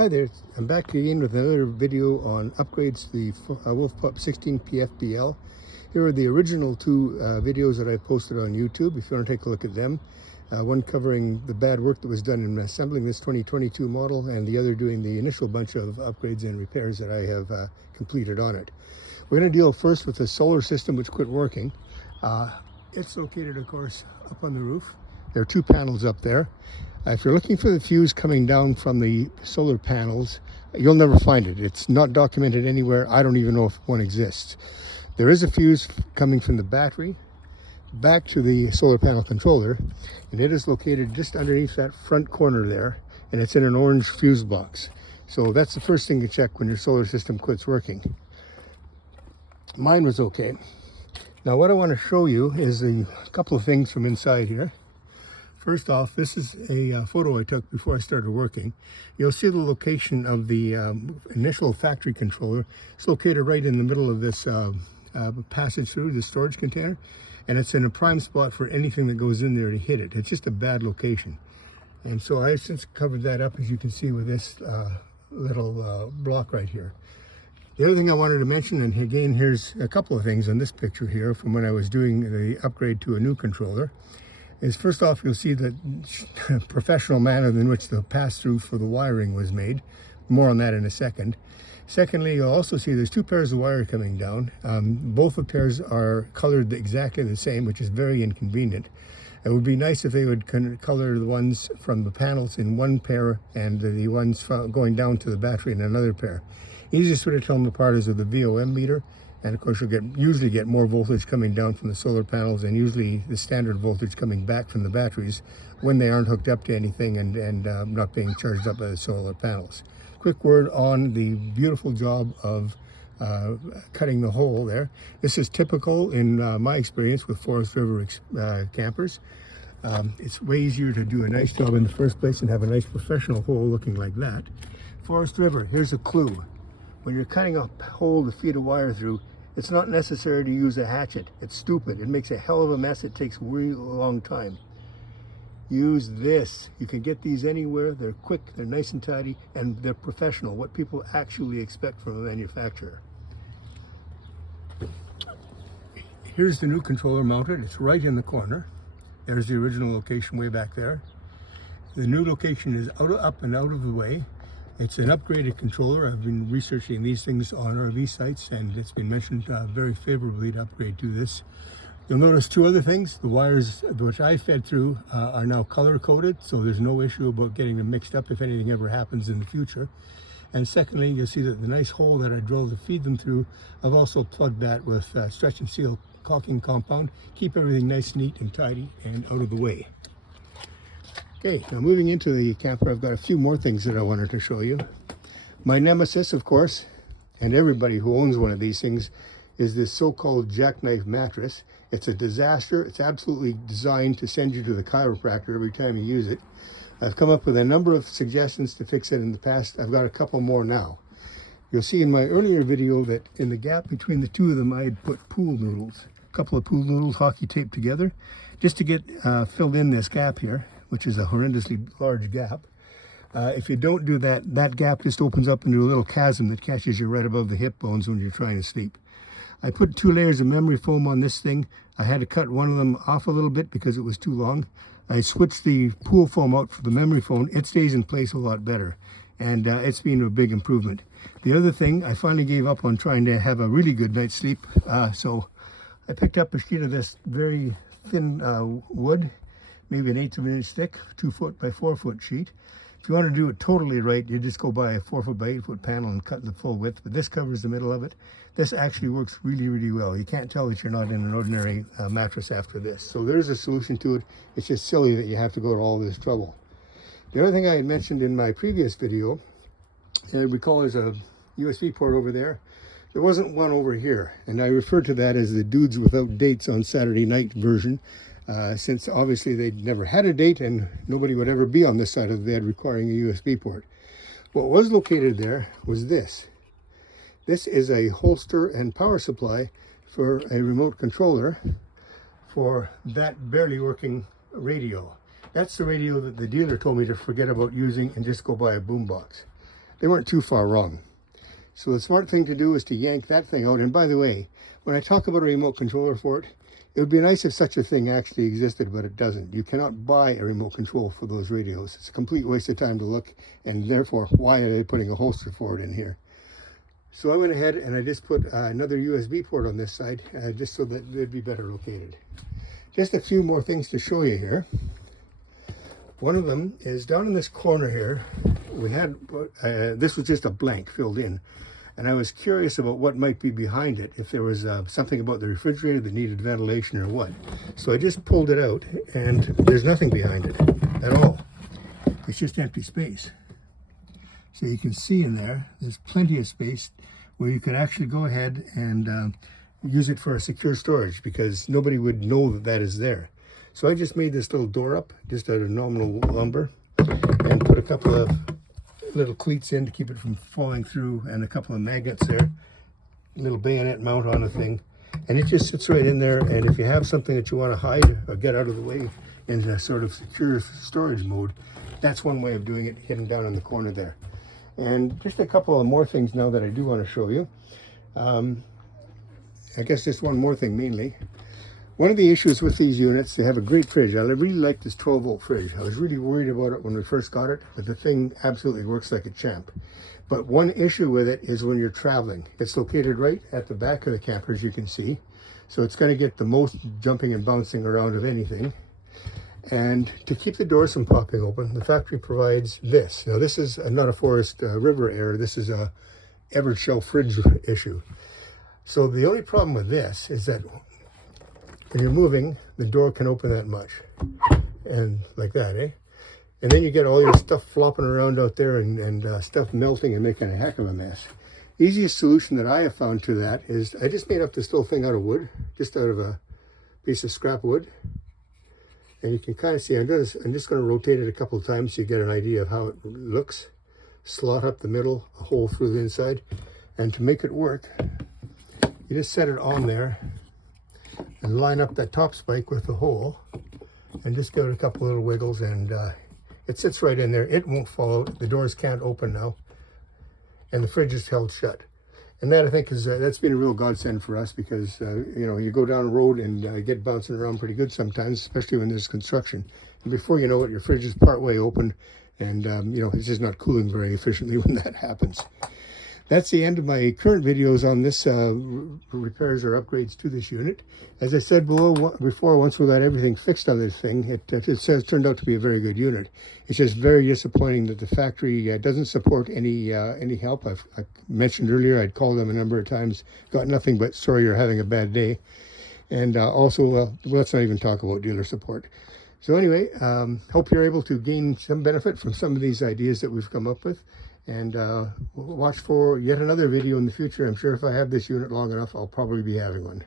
Hi there, I'm back again with another video on upgrades to the Wolfpup 16P FBL. Here are the original two videos that I posted on YouTube if you want to take a look at them. One covering the bad work that was done in assembling this 2022 model, and the other doing the initial bunch of upgrades and repairs that I have completed on it. We're going to deal first with the solar system which quit working. It's located, of course, up on the roof. There are two panels up there. If you're looking for the fuse coming down from the solar panels, you'll never find it. It's not documented anywhere. I don't even know if one exists. There is a fuse coming from the battery back to the solar panel controller, and it is located just underneath that front corner there, and it's in an orange fuse box. So that's the first thing to check when your solar system quits working. Mine was okay. Now what I want to show you is a couple of things from inside here. First off, this is a photo I took before I started working. You'll see the location of the initial factory controller. It's located right in the middle of this passage through the storage container, and it's in a prime spot for anything that goes in there to hit it. It's just a bad location. And so I've since covered that up, as you can see, with this little block right here. The other thing I wanted to mention, and again, here's a couple of things on this picture here from when I was doing the upgrade to a new controller, is first off, you'll see the professional manner in which the pass-through for the wiring was made. More on that in a second. Secondly, you'll also see there's two pairs of wire coming down. Both the pairs are colored exactly the same, which is very inconvenient. It would be nice if they would color the ones from the panels in one pair and the ones going down to the battery in another pair. Easiest way to tell them apart is with the VOM meter. And of course, you'll usually get more voltage coming down from the solar panels, and usually the standard voltage coming back from the batteries when they aren't hooked up to anything and not being charged up by the solar panels. Quick word on the beautiful job of cutting the hole there. This is typical in my experience with Forest River campers. It's way easier to do a nice job in the first place and have a nice professional hole looking like that. Forest River, here's a clue. When you're cutting a hole to feed a wire through, it's not necessary to use a hatchet. It's stupid. It makes a hell of a mess. It takes a really long time. Use this. You can get these anywhere. They're quick, they're nice and tidy, and they're professional, what people actually expect from a manufacturer. Here's the new controller mounted. It's right in the corner. There's the original location way back there. The new location is up and out of the way. It's an upgraded controller. I've been researching these things on RV sites, and it's been mentioned very favorably to upgrade to this. You'll notice two other things. The wires which I fed through are now color-coded, so there's no issue about getting them mixed up if anything ever happens in the future. And secondly, you'll see that the nice hole that I drilled to feed them through, I've also plugged that with stretch and seal caulking compound. Keep everything nice, neat, and tidy, and out of the way. Okay, now moving into the camper, I've got a few more things that I wanted to show you. My nemesis, of course, and everybody who owns one of these things, is this so-called jackknife mattress. It's a disaster. It's absolutely designed to send you to the chiropractor every time you use it. I've come up with a number of suggestions to fix it in the past. I've got a couple more now. You'll see in my earlier video that in the gap between the two of them, I had put pool noodles, a couple of pool noodles hockey taped together, just to get filled in this gap here, which is a horrendously large gap. If you don't do that, that gap just opens up into a little chasm that catches you right above the hip bones when you're trying to sleep. I put 2 layers of memory foam on this thing. I had to cut one of them off a little bit because it was too long. I switched the pool foam out for the memory foam. It stays in place a lot better, and it's been a big improvement. The other thing, I finally gave up on trying to have a really good night's sleep, so I picked up a sheet of this very thin wood, maybe an 1/8 of an inch thick, 2 foot by 4 foot sheet. If you want to do it totally right, you just go buy a 4 foot by 8 foot panel and cut the full width, but this covers the middle of it. This actually works really, really well. You can't tell that you're not in an ordinary mattress after this. So there's a solution to it. It's just silly that you have to go to all this trouble. The other thing I had mentioned in my previous video, I recall there's a USB port over there. There wasn't one over here, and I refer to that as the Dudes Without Dates on Saturday Night version. Since obviously they'd never had a date and nobody would ever be on this side of the bed requiring a USB port. What was located there was this. This is a holster and power supply for a remote controller for that barely working radio. That's the radio that the dealer told me to forget about using and just go buy a boombox. they weren't too far wrong. So the smart thing to do is to yank that thing out. And by the way, when I talk about a remote controller for it, it would be nice if such a thing actually existed, but it doesn't. You cannot buy a remote control for those radios. It's a complete waste of time to look, and therefore, why are they putting a holster for it in here? So I went ahead and I just put another USB port on this side, just so that they'd be better located. Just a few more things to show you here. One of them is down in this corner here. We had, this was just a blank filled in. And I was curious about what might be behind it, if there was something about the refrigerator that needed ventilation or what. So I just pulled it out, and there's nothing behind it at all. It's just empty space. So you can see in there, there's plenty of space where you can actually go ahead and use it for a secure storage, because nobody would know that that is there. So I just made this little door up, just out of nominal lumber, and put a couple of little cleats in to keep it from falling through, and a couple of magnets there, little bayonet mount on the thing, and it just sits right in there. And if you have something that you want to hide or get out of the way in a sort of secure storage mode, that's one way of doing it, hidden down in the corner there. And just a couple of more things now that I do want to show you. I guess just one more thing mainly. One of the issues with these units, they have a great fridge. I really like this 12-volt fridge. I was really worried about it when we first got it, but the thing absolutely works like a champ. But one issue with it is when you're traveling. It's located right at the back of the camper, as you can see. So it's going to get the most jumping and bouncing around of anything. And to keep the doors from popping open, the factory provides this. Now this is not a Forest River Air. This is a Evershelf fridge issue. So the only problem with this is that when you're moving, the door can open that much, and like that, eh? And then you get all your stuff flopping around out there, and stuff melting and making a heck of a mess. Easiest solution that I have found to that is I just made up this little thing out of wood, just out of a piece of scrap wood. And you can kind of see, I'm just going to rotate it a couple of times so you get an idea of how it looks. Slot up the middle, a hole through the inside. And to make it work, you just set it on there and line up that top spike with the hole, and just give it a couple little wiggles, and it sits right in there. It won't fall out. The doors can't open now, and the fridge is held shut. And that, I think, is that's been a real godsend for us, because you know, you go down the road and get bouncing around pretty good sometimes, especially when there's construction. And before you know it, your fridge is partway open, and you know, it's just not cooling very efficiently when that happens. That's the end of my current videos on this repairs or upgrades to this unit. As I said before, once we got everything fixed on this thing, it turned out to be a very good unit. It's just very disappointing that the factory doesn't support any help. I mentioned earlier, I'd called them a number of times, got nothing but sorry you're having a bad day. And also, let's not even talk about dealer support. So anyway, hope you're able to gain some benefit from some of these ideas that we've come up with. And watch for yet another video in the future. I'm sure if I have this unit long enough, I'll probably be having one.